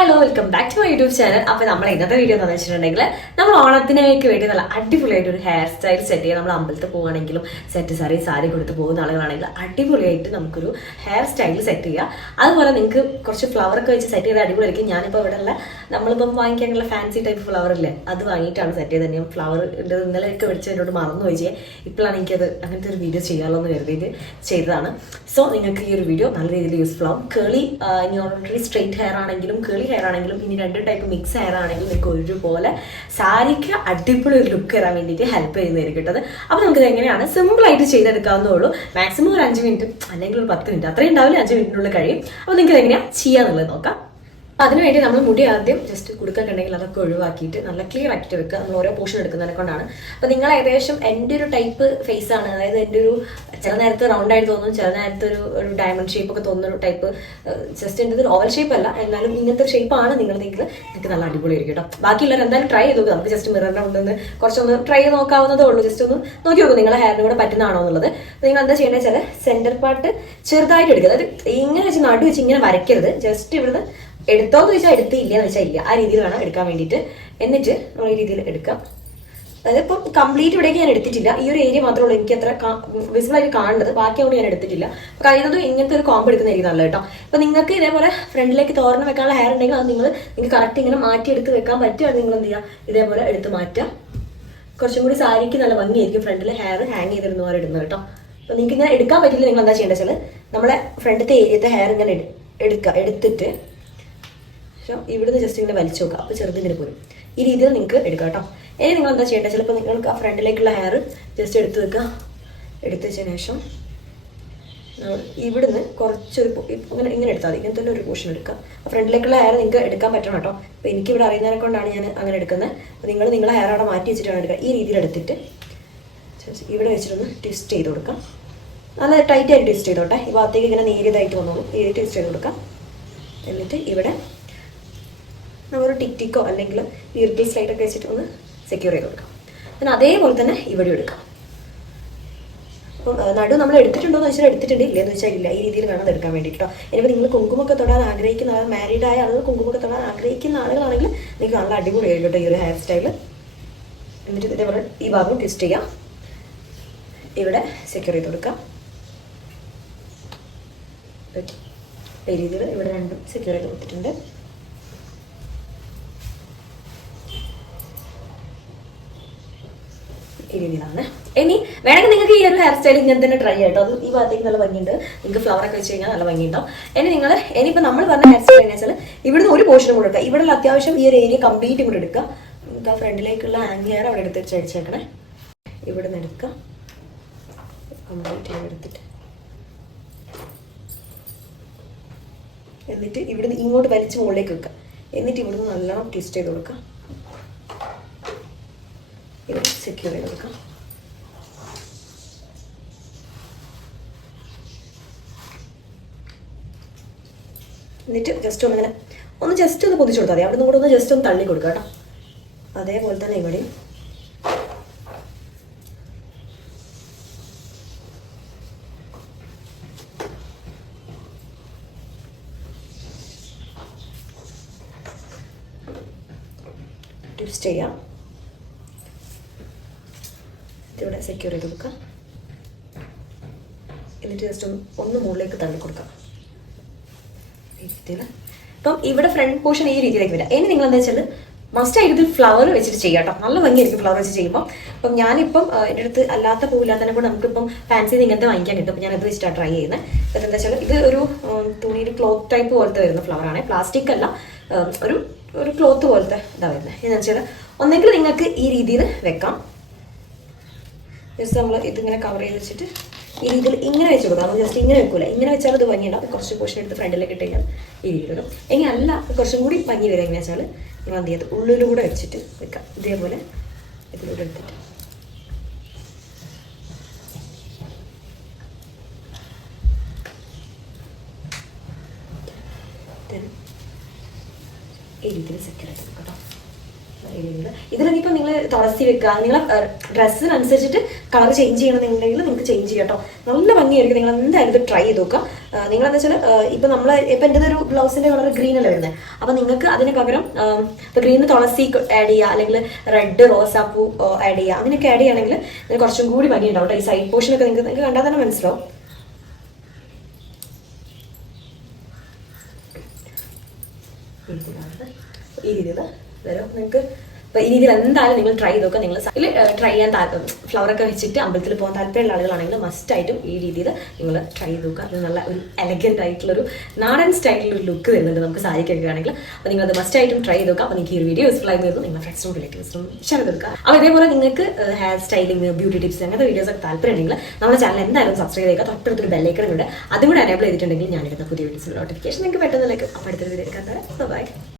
Hello welcome back to my YouTube channel. അപ്പോൾ നമ്മൾ ഇന്നത്തെ വീഡിയോ എന്താണെന്ന് വെച്ചിട്ടുണ്ടെങ്കിൽ നമ്മൾ ഓണത്തിനേക്ക് വേണ്ടി നല്ല അടിപൊളിയായിട്ട് ഒരു ഹെയർ സ്റ്റൈൽ സെറ്റ് ചെയ്യാം. നമ്മൾ അമ്പലത്തിൽ പോകുകയാണെങ്കിലും സെറ്റ് സാരി കൊടുത്ത് പോകുന്ന ആളുകളാണെങ്കിൽ അടിപൊളിയായിട്ട് നമുക്കൊരു ഹെയർ സ്റ്റൈൽ സെറ്റ് ചെയ്യാം. അതുപോലെ നിങ്ങൾക്ക് കുറച്ച് ഫ്ലവറൊക്കെ വെച്ച് സെറ്റ് ചെയ്ത് അടിപൊളിയായിരിക്കും. ഞാനിപ്പോൾ ഇവിടെ ഉള്ള നമ്മളിപ്പം വാങ്ങിക്കാനുള്ള ഫാൻസി ടൈപ്പ് ഫ്ലവർ ഇല്ലേ, അത് വാങ്ങിയിട്ടാണ് സെറ്റ് ചെയ്തത്. ഞാൻ ഫ്ലവർ ഇന്നലെയൊക്കെ മേടിച്ച് എന്നോട് മറന്നു പോയി ചെയ്യാൻ. ഇപ്പോഴാണ് എനിക്കത് അങ്ങനത്തെ ഒരു വീഡിയോ ചെയ്യാമല്ലോ എന്ന് കരുതിയിട്ട് ചെയ്തതാണ്. സോ നിങ്ങൾക്ക് ഈ ഒരു വീഡിയോ നല്ല രീതിയിൽ യൂസ്ഫുൾ ആവും. കേളി ഇനി ഓൾറെഡി സ്ട്രെയിറ്റ് ഹെയർ ആണെങ്കിലും കേളി ഹെയർ ആണെങ്കിലും ഇനി രണ്ട് ടൈപ്പ് മിക്സ് ഹെയർ ആണെങ്കിലും നിങ്ങൾക്ക് ഒരുപോലെ സാരിക്ക് അടിപൊളി ഒരു ലുക്ക് തരാൻ വേണ്ടിയിട്ട് ഹെൽപ്പ് ചെയ്യുന്നതായിരിക്കും കേട്ടത്. അപ്പോൾ നമുക്കിത് എങ്ങനെയാണ് സിമ്പിളായിട്ട് ചെയ്തെടുക്കാവുന്നേ ഉള്ളൂ. മാക്സിമം ഒരു 5 മിനിറ്റ് അല്ലെങ്കിൽ ഒരു 10 മിനിറ്റ് അത്രയും ഉണ്ടാവില്ല, 5 മിനിറ്റിനുള്ളിൽ കഴിയും. അപ്പോൾ നിങ്ങൾക്ക് ഇതെങ്ങനെയാണ് ചെയ്യാന്നുള്ളത് നോക്കാം. അതിനുവേണ്ടി നമ്മൾ മുടി ആദ്യം ജസ്റ്റ് കുടുക്കൊക്കെ ഉണ്ടെങ്കിൽ അതൊക്കെ ഒഴിവാക്കിയിട്ട് നല്ല ക്ലിയർ ആക്കിയിട്ട് വെക്കുക. നമ്മൾ ഓരോ പോർഷൻ എടുക്കുന്നതിനെ കൊണ്ടാണ്. അപ്പോൾ നിങ്ങൾ ഏകദേശം എൻ്റെ ഒരു ടൈപ്പ് ഫേസ് ആണ്, അതായത് എൻ്റെ ഒരു ചില നേരത്ത് റൗണ്ട് ആയിട്ട് തോന്നും, ചില നേരത്തെ ഒരു ഡയമണ്ട് ഷേപ്പ് ഒക്കെ തോന്നുന്ന ഒരു ടൈപ്പ്. ജസ്റ്റ് എൻ്റെ ഒരു ഓവൽ ഷേപ്പ് അല്ല, എന്നാലും ഇങ്ങനത്തെ ഒരു ഷേപ്പാണ് നിങ്ങളെങ്കിൽ നിങ്ങൾക്ക് നല്ല അടിപൊളിയായിരിക്കും കേട്ടോ. ബാക്കിയുള്ളവർ എന്തായാലും ട്രൈ ചെയ്ത് നോക്കുക. നമുക്ക് ജസ്റ്റ് മിററിൻ്റെ ഉണ്ടെന്ന് കുറച്ചൊന്ന് ട്രൈ ചെയ്ത് നോക്കാവുന്നതേ ഉള്ളൂ. ജസ്റ്റ് ഒന്ന് നോക്കി നോക്കും നിങ്ങളുടെ ഹെയറിന് കൂടെ പറ്റുന്നതാണോ എന്നുള്ളത്. നിങ്ങൾ എന്താ ചെയ്യേണ്ടത് വെച്ചാൽ സെൻറ്റർ പാർട്ട് ചെറുതായിട്ട് എടുക്കുക. അതായത് ഇങ്ങനെ വെച്ച് നടു വെച്ച് ഇങ്ങനെ വരയ്ക്കരുത്. ജസ്റ്റ് ഇവിടുന്ന് എടുത്തോന്ന് ചോദിച്ചാൽ എടുത്തില്ല എന്ന് വെച്ചാൽ ഇല്ല, ആ രീതിയിൽ വേണം എടുക്കാൻ വേണ്ടിയിട്ട്. എന്നിട്ട് നമ്മൾ ഈ രീതിയിൽ എടുക്കാം. അതായത് ഇപ്പം കംപ്ലീറ്റ് ഇവിടേക്ക് ഞാൻ എടുത്തിട്ടില്ല, ഈ ഒരു ഏരിയ മാത്രമേ ഉള്ളൂ എനിക്ക് അത്ര വിസിബിളായിട്ട് കാണുന്നത്, ബാക്കിയോട് ഞാൻ എടുത്തിട്ടില്ല. അപ്പോൾ കഴിയുന്നതും ഇങ്ങനത്തെ ഒരു കോമ്പ് എടുക്കുന്നതായിരിക്കും നല്ലത് കേട്ടോ. അപ്പോൾ നിങ്ങൾക്ക് ഇതേപോലെ ഫ്രണ്ടിലേക്ക് തോരണം വെക്കാനുള്ള ഹെയർ ഉണ്ടെങ്കിൽ അത് നിങ്ങൾക്ക് കറക്റ്റ് ഇങ്ങനെ മാറ്റിയെടുത്ത് വെക്കാൻ പറ്റുക. നിങ്ങൾ എന്ത് ചെയ്യുക, ഇതേപോലെ എടുത്ത് മാറ്റുക. കുറച്ചും കൂടി സാരിക്ക് നല്ല ഭംഗിയായിരിക്കും ഫ്രണ്ടിൽ ഹെയർ ഹാങ് ചെയ്തിരുന്ന പോലെ ഇടുന്നത് കേട്ടോ. അപ്പോൾ നിങ്ങൾക്ക് ഇങ്ങനെ എടുക്കാൻ പറ്റില്ല, നിങ്ങൾ എന്താ ചെയ്യേണ്ടത് വെച്ചാൽ നമ്മളെ ഫ്രണ്ടിലത്തെ ഏരിയത്തെ ഹെയർ ഇങ്ങനെ എടുത്തിട്ട് ഇവിടുന്ന് ജസ്റ്റ് ഇങ്ങനെ വലിച്ചു നോക്കുക. അപ്പോൾ ചെറുതിങ്ങനെ പോരും. ഈ രീതിയിൽ നിങ്ങൾക്ക് എടുക്കാം കേട്ടോ. ഇനി നിങ്ങൾ എന്താ ചെയ്യേണ്ടത്, ചിലപ്പോൾ നിങ്ങൾക്ക് ആ ഫ്രണ്ടിലേക്കുള്ള ഹെയർ ജസ്റ്റ് എടുത്ത് വെക്കുക. എടുത്ത് വെച്ചതിന് ശേഷം ഇവിടുന്ന് കുറച്ചൊരു ഇങ്ങനെ എടുത്താൽ മതി. ഇങ്ങനത്തെ ഒരു പോർഷൻ എടുക്കുക. ഫ്രണ്ടിലേക്കുള്ള ഹെയർ നിങ്ങൾക്ക് എടുക്കാൻ പറ്റണം കേട്ടോ. അപ്പോൾ എനിക്കിവിടെ അറിയുന്നതിനെ കൊണ്ടാണ് ഞാൻ അങ്ങനെ എടുക്കുന്നത്. അപ്പോൾ നിങ്ങളെ ഹെയർ അവിടെ മാറ്റി വെച്ചിട്ടാണ് എടുക്കുക. ഈ രീതിയിൽ എടുത്തിട്ട് ഇവിടെ വെച്ചിട്ടൊന്ന് ട്വിസ്റ്റ് ചെയ്ത് കൊടുക്കാം. നല്ല ടൈറ്റായിട്ട് ട്വിസ്റ്റ് ചെയ്തോട്ടെ. ഈ ഭാഗത്തേക്ക് ഇങ്ങനെ നേരിയതായിട്ട് വന്നോളൂ. ഈ ട്വിസ്റ്റ് ചെയ്ത് കൊടുക്കാം. എന്നിട്ട് ഇവിടെ നമ്മളൊരു ടിക്കോ അല്ലെങ്കിൽ ഈർക്കിൾ സ്ലൈഡൊക്കെ വെച്ചിട്ട് ഒന്ന് സെക്യൂർ ചെയ്ത് കൊടുക്കാം. പിന്നെ അതേപോലെ തന്നെ ഇവിടെ എടുക്കാം. അപ്പം നടു നമ്മൾ എടുത്തിട്ടുണ്ടോ എന്ന് വെച്ചാൽ എടുത്തിട്ടുണ്ട്, ഇല്ലയെന്ന് വെച്ചാൽ ഇല്ല. ഈ രീതിയിൽ വേണം എടുക്കാൻ വേണ്ടിയിട്ടോ. ഇനിയിപ്പോൾ നിങ്ങൾ കുങ്കുമൊക്കെ തൊടാൻ ആഗ്രഹിക്കുന്ന മാരീഡ് ആയ ആളുകൾ കുങ്കുമൊക്കെ തൊടാൻ ആഗ്രഹിക്കുന്ന ആളുകളാണെങ്കിൽ നിങ്ങൾക്ക് നല്ല അടിപൊളിയായിരിക്കും കേട്ടോ ഈ ഒരു ഹെയർ സ്റ്റൈൽ. എന്നിട്ട് ഇതേപോലെ ഈ ഭാഗം ട്വിസ്റ്റ് ചെയ്യാം. ഇവിടെ സെക്യൂർ ചെയ്ത് കൊടുക്കാം. ഈ രീതിയിൽ ഇവിടെ രണ്ടും സെക്യൂർ ചെയ്ത് കൊടുത്തിട്ടുണ്ട്. ഈ രീതിയിലാണ്. ഇനി വേണമെങ്കിൽ നിങ്ങൾക്ക് ഈ ഒരു ഹെയർ സ്റ്റൈൽ ഇങ്ങനെ തന്നെ ട്രൈ ചെയ്യാം കേട്ടോ. അത് ഈ ഭാഗത്തേക്ക് നല്ല ഭംഗിയുണ്ട്. നിങ്ങൾക്ക് ഫ്ലവറൊക്കെ വെച്ച് കഴിഞ്ഞാൽ നല്ല ഭംഗിയുണ്ടാവും. ഇനിയിപ്പോൾ നമ്മൾ പറഞ്ഞ ഹെയർ സ്റ്റൈൽ എന്ന് വെച്ചാൽ ഇവിടുന്ന് ഒരു പോർഷനും കൂടെ എടുക്കുക. ഇവിടെ അത്യാവശ്യം ഈ ഒരു ഏരിയ കംപ്ലീറ്റും കൂടെ എടുക്കുക. നിങ്ങൾക്ക് ആ ഫ്രണ്ടിലേക്കുള്ള ഹാങ് ഹെയർ അവിടെ എടുത്ത് അടിച്ചേക്കണേ. ഇവിടെ നിന്ന് എടുക്കുക, കംപ്ലീറ്റ് ഹെയർ എടുത്തിട്ട് എന്നിട്ട് ഇവിടുന്ന് ഇങ്ങോട്ട് വലിച്ച് മുകളിലേക്ക് വെക്കുക. എന്നിട്ട് ഇവിടുന്ന് നല്ലോണം ട്വിസ്റ്റ് ചെയ്ത് കൊടുക്കുക. ഇവിടെ സെക്യൂർ ചെയ്ത് കൊടുക്കാം. എന്നിട്ട് ജസ്റ്റ് ഒന്ന് ജസ്റ്റ് ഒന്ന് പൊതിച്ചു കൊടുത്താൽ മതി. അവിടെ നിന്ന് കൂടെ ഒന്ന് ജസ്റ്റ് ഒന്ന് തള്ളി കൊടുക്കുക കേട്ടോ. അതേപോലെ തന്നെ ഇവിടെ ട്വിസ്റ്റ് ചെയ്യാം. ഇവിടെ സെക്യൂർ ചെയ്ത് കൊടുക്കുക. എന്നിട്ട് ജസ്റ്റ് ഒന്ന് മുകളിലേക്ക് തള്ളി കൊടുക്കാം. ഇപ്പം ഇവിടെ ഫ്രണ്ട് പോർഷൻ ഈ രീതിയിലേക്ക് വരാം. ഇനി നിങ്ങൾ എന്താ വെച്ചാൽ മസ്റ്റായിട്ട് ഇത് ഫ്ലവർ വെച്ചിട്ട് ചെയ്യാം കേട്ടോ. നല്ല ഭംഗിയായിരിക്കും ഫ്ലവർ വെച്ച് ചെയ്യുമ്പോൾ. അപ്പം ഞാനിപ്പം എൻ്റെ അടുത്ത് അല്ലാത്ത പൂവില്ലാത്തതിനെ കൊണ്ട് നമുക്കിപ്പം ഫാൻസിന്ന് ഇങ്ങനത്തെ വാങ്ങിക്കാൻ കിട്ടും. അപ്പോൾ ഞാൻ അത് വെച്ചിട്ടാണ് ട്രൈ ചെയ്യുന്നത്. അപ്പോൾ എന്താ വെച്ചാൽ ഇത് ഒരു തുണിയുടെ ക്ലോത്ത് ടൈപ്പ് പോലത്തെ വരുന്ന ഫ്ലവറാണ്, പ്ലാസ്റ്റിക് അല്ല. ഒരു ക്ലോത്ത് പോലത്തെ ഇതാണ് വരുന്നത്. എന്ന് വെച്ചാൽ ഒന്നെങ്കിൽ നിങ്ങൾക്ക് ഈ രീതിയിൽ വെക്കാം. ജസ്റ്റ് നമ്മൾ ഇതിങ്ങനെ കവർ ചെയ്ത് വെച്ചിട്ട് ഈ രീതിയിൽ ഇങ്ങനെ വെച്ച് കൊടുക്കാം. നമ്മൾ ജസ്റ്റ് ഇങ്ങനെ വെക്കൂല, ഇങ്ങനെ വെച്ചാൽ അത് ഭംഗിയുണ്ടാവും. കുറച്ച് പോർഷൻ എടുത്ത് ഫ്രണ്ടിലേക്ക് ഇട്ട് കഴിഞ്ഞാൽ ഈ രീതിയിൽ വരും. ഇനി അല്ല കുറച്ചും കൂടി ഭംഗി വരും എങ്ങനെ വെച്ചാൽ നിങ്ങൾ എന്ത് ചെയ്ത് ഉള്ളിലൂടെ വെച്ചിട്ട് വെക്കാം. ഇതേപോലെ ഇതിലൂടെ എടുത്തിട്ട് ഈ രീതിയിൽ സെക്യൂർ ചെയ്ത് കേട്ടോ. ഇതിലിപ്പോൾ നിങ്ങൾ തുളസി വെക്കുക, നിങ്ങളെ ഡ്രസ്സിനനുസരിച്ചിട്ട് കളർ ചേഞ്ച് ചെയ്യണമെന്നുണ്ടെങ്കിൽ നിങ്ങൾക്ക് ചേഞ്ച് ചെയ്യാം കേട്ടോ. നല്ല ഭംഗിയായിരിക്കും. നിങ്ങൾ എന്തായാലും ഇത് ട്രൈ ചെയ്ത് നോക്കുക. നിങ്ങളെന്ന് വെച്ചാൽ ഇപ്പൊ നമ്മൾ ഇപ്പൊ എൻ്റെ ഒരു ബ്ലൗസിന്റെ കളർ ഗ്രീൻ അല്ലേ വരുന്നത്. അപ്പൊ നിങ്ങൾക്ക് അതിന് പകരം ഇപ്പൊ ഗ്രീന് തുളസി ആഡ് ചെയ്യുക, അല്ലെങ്കിൽ റെഡ് റോസാപ്പൂ ആഡ് ചെയ്യുക, അങ്ങനെയൊക്കെ ആഡ് ചെയ്യുകയാണെങ്കിൽ നിങ്ങൾക്ക് കുറച്ചും കൂടി ഭംഗി ഉണ്ടാവും. ഈ സൈഡ് പോർഷൻ ഒക്കെ നിങ്ങൾക്ക് കണ്ടാൽ തന്നെ മനസ്സിലാവും. ഈ രീതിയിൽ വരും നിങ്ങൾക്ക്. അപ്പോൾ ഈ രീതിയിൽ എന്തായാലും നിങ്ങൾ ട്രൈ ചെയ്ത് നോക്കുക. നിങ്ങൾ ട്രൈ ചെയ്യാൻ ഫ്ലവറൊക്കെ വെച്ചിട്ട് അമ്പലത്തിൽ പോകാൻ താല്പര്യമുള്ള ആളുകളാണെങ്കിൽ മസ്റ്റായിട്ടും ഈ രീതിയിൽ നിങ്ങൾ ട്രൈ ചെയ്ത് നോക്കുക. അത് നല്ല ഒരു എലഗൻറ്റ് ആയിട്ടുള്ളൊരു നാടൻ സ്റ്റൈലിലൊരു ലുക്ക് വരുന്നുണ്ട് നമുക്ക് സാരിക്കൊക്കെ ആണെങ്കിൽ. അപ്പോൾ നിങ്ങളത് മസ്റ്റായിട്ടും ട്രൈ ചെയ്ത് നോക്കുക. അപ്പോൾ നിങ്ങൾക്ക് ഈ ഒരു വീഡിയോ യൂസ്ഫുൾ ആയി വരുന്നു നിങ്ങളുടെ ഫ്രണ്ട്സിനും റിലേറ്റീവ്സിനും ഷെയർ ചെയ്ത് കൊടുക്കുക. അപ്പോൾ ഇതേപോലെ നിങ്ങൾക്ക് ഹെയർ സ്റ്റൈലിംഗ്, ബ്യൂട്ടി ടിപ്സ് അങ്ങനത്തെ വീഡിയോസ് ഒക്കെ താല്പര്യമുണ്ടെങ്കിൽ നമ്മുടെ ചാനൽ എന്തായാലും സബ്സ്ക്രൈബ് ചെയ്യുക. തൊട്ടടുത്തൊരു ബെല്ലൈക്കൺ ഉണ്ട്, അതും കൂടെ എനേബിൾ ചെയ്തിട്ടുണ്ടെങ്കിൽ ഞാനിരുന്ന പുതിയ വീഡിയോസിൻ്റെ നോട്ടിഫിക്കേഷൻ നിങ്ങൾക്ക് പെട്ടെന്ന് ലഭിക്കും. അപ്പോൾ അടുത്തൊരു വീഡിയോ എടുക്കാൻ. ബൈ.